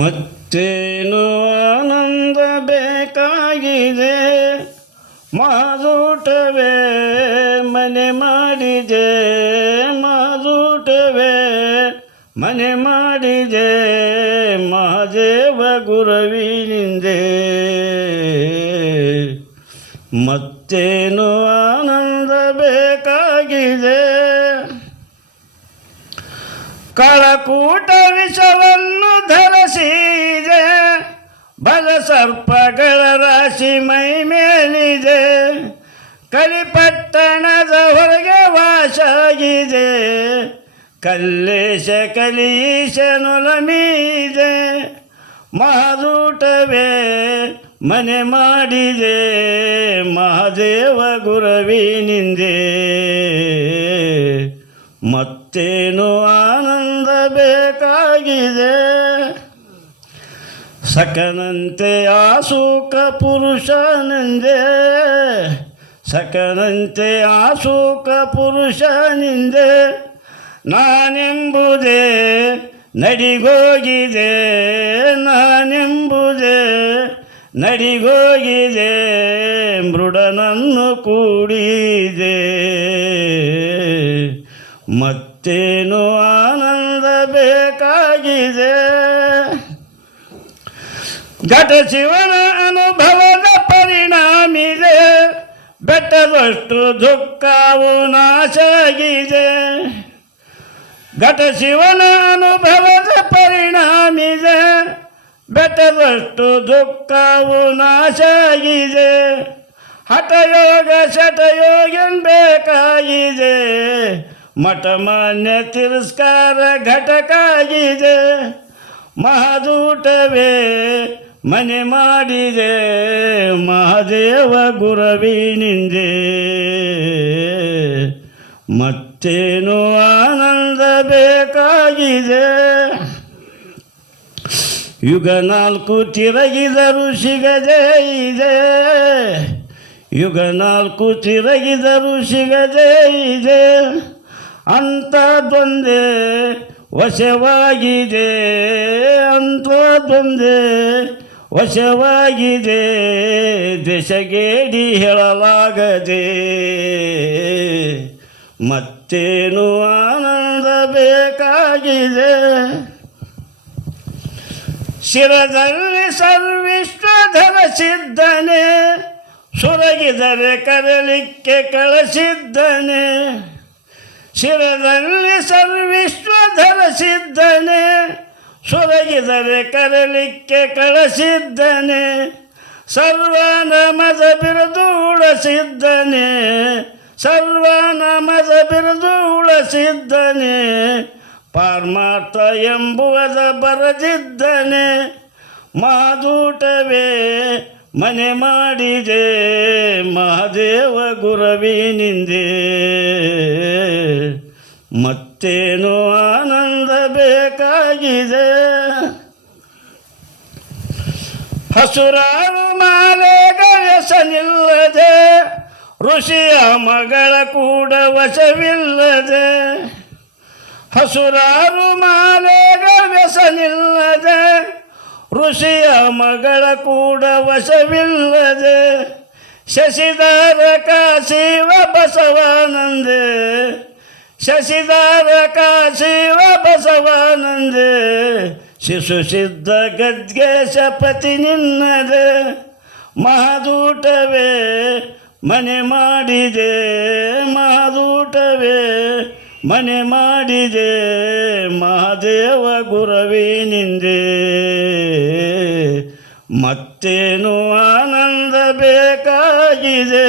ಮತ್ತೇನು ಆನಂದ ಬೇಕಾಗಿದೆ, ಮಾದೂಟವೇ ಮನೆ ಮಾಡಿದೆ, ಮಾದೂಟವೇ ಮನೆ ಮಾಡಿದೆ, ಮಹಾದೇವ ಗುರುವಿನಿಂದೆ. ಮತ್ತೇನು ಆನಂದ ಬೇಕಾಗಿದೆ, ಕಾಳಕೂಟ ವಿಷವನ್ನು ಧರಿಸಿದೆ, ಬಲಸರ್ಪಗಳ ರಾಶಿ ಮೈ ಮೇಲಿದೆ, ಕಲಿಪಟ್ಟಣದ ಹೊರಗೆ ವಾಸಾಗಿದೆ, ಕಲ್ಲೇಶ ಕಲೀಶನೊಲಮೀದೆ, ಮಹಾದೂಟವೇ ಮನೆ ಮಾಡಿದೆ, ಮಹಾದೇವ ಗುರುವಿನಿಂದೆ. ಮತ್ತೇನು ಆನಂದ ಬೇಕಾಗಿದೆ, ಸಕನಂತೆ ಆಸೂಕ ಪುರುಷನೆಂದೆ, ಸಕನಂತೆ ಆಸೂಕ ಪುರುಷನಿಂದೆ, ನಾನೆಂಬುದೇ ನಡಿಗೋಗಿದೆ, ನಾನೆಂಬುದೇ ನಡಿಗೋಗಿದೆ, ಮೃಡನನ್ನು ಕೂಡಿದೆ. ಮತ್ತೇನು ಆನಂದ ಬೇಕಾಗಿದೆ, ಘಟ ಶಿವನ ಅನುಭವದ ಪರಿಣಾಮಿದೆ, ಬೆಟ್ಟದಷ್ಟು ದುಃಖವು ನಾಶಾಗಿದೆ, ಘಟ ಶಿವನ ಅನುಭವದ ಪರಿಣಾಮಿದೆ, ಬೆಟ್ಟದಷ್ಟು ದುಃಖವು ನಾಶಾಗಿದೆ, ಹಠಯೋಗ ಶಠಯೋಗನ್ ಬೇಕಾಗಿದೆ, ಮಠಮಾನ್ಯ ತಿರಸ್ಕಾರ ಘಟಕಾಗಿದೆ, ಮಹಾದೂಟವೇ ಮನೆ ಮಾಡಿದೆ, ಮಹಾದೇವ ಗುರುವಿನಿಂದೆ. ಮತ್ತೇನು ಆನಂದ ಬೇಕಾಗಿದೆ, ಯುಗ ನಾಲ್ಕು ತಿರುಗಿದರೂ ಸಿಗದೇ ಇದೆ, ಯುಗ ನಾಲ್ಕು ತಿರುಗಿದರೂ ಸಿಗದೇ ಇದೆ, ಅಂಥದ್ದೊಂದೇ ವಶವಾಗಿದೆ, ಅಂಥದ್ದೊಂದೇ ವಶವಾಗಿದೆ, ದೇಶಗೇಡಿ ಹೇಳಲಾಗದೆ. ಮತ್ತೇನು ಆನಂದ ಬೇಕಾಗಿದೆ, ಶಿರದಲ್ಲಿ ಸರ್ವಿಶ್ವಧರ ಸಿದ್ಧನೆ, ಸುರಗಿದರೆ ಕರಲಿಕ್ಕೆ ಕಳಿಸಿದ್ದನೆ, ಶಿರದಲ್ಲಿ ಸರ್ವಿಶ್ವಧರ ಸಿದ್ಧನೆ, ಸುರಗಿದರೆ ಕರಲಿಕ್ಕೆ ಕಳಿಸಿದ್ದನೆ, ಸರ್ವನಾಮದ ಬಿರುದು ಉಳಿಸಿದ್ದನೆ, ಸರ್ವನಾಮದ ಬಿರುದು ಉಳಿಸಿದ್ದನೆ, ಪಾರ್ಮಾರ್ಥ ಎಂಬುವದ ಬರೆದಿದ್ದನೆ, ಮಾದೂಟವೇ ಮನೆ ಮಾಡಿದೆ, ಮಹಾದೇವ ಗುರುವಿನಿಂದೆ. ಮತ್ತೇನು ಆನಂದ ಬೇಕಾಗಿದೆ, ಹಸುರಾರು ಮಾಲೆಗ ವ್ಯಸನಿಲ್ಲದೆ, ಋಷಿಯ ಮಗಳ ಕೂಡ ವಶವಿಲ್ಲದೆ, ಹಸುರಾರು ಮಾಲೆಗ ವ್ಯಸನಿಲ್ಲದೆ, ಋಷಿಯ ಮಗಳ ಕೂಡ ವಶವಿಲ್ಲದೆ, ಶಶಿಧರ ಕಾಶಿವ ಬಸವಾನಂದೆ, ಶಶಿಧರ ಕಾಶಿವ ಬಸವಾನಂದೆ, ಶಿಶು ಸಿದ್ಧ ಗದ್ಗೇಶ ಪತಿ ನಿನ್ನದೆ, ಮಹಾದೂಟವೇ ಮನೆ ಮಾಡಿದೆ, ಮಹಾದೂಟವೇ ಮನೆ ಮಾಡಿದೆ, ಮಹಾದೇವ ಗುರುವಿನಿಂದೆ. ಮತ್ತೇನು ಆನಂದ ಬೇಕಾಗಿದೆ.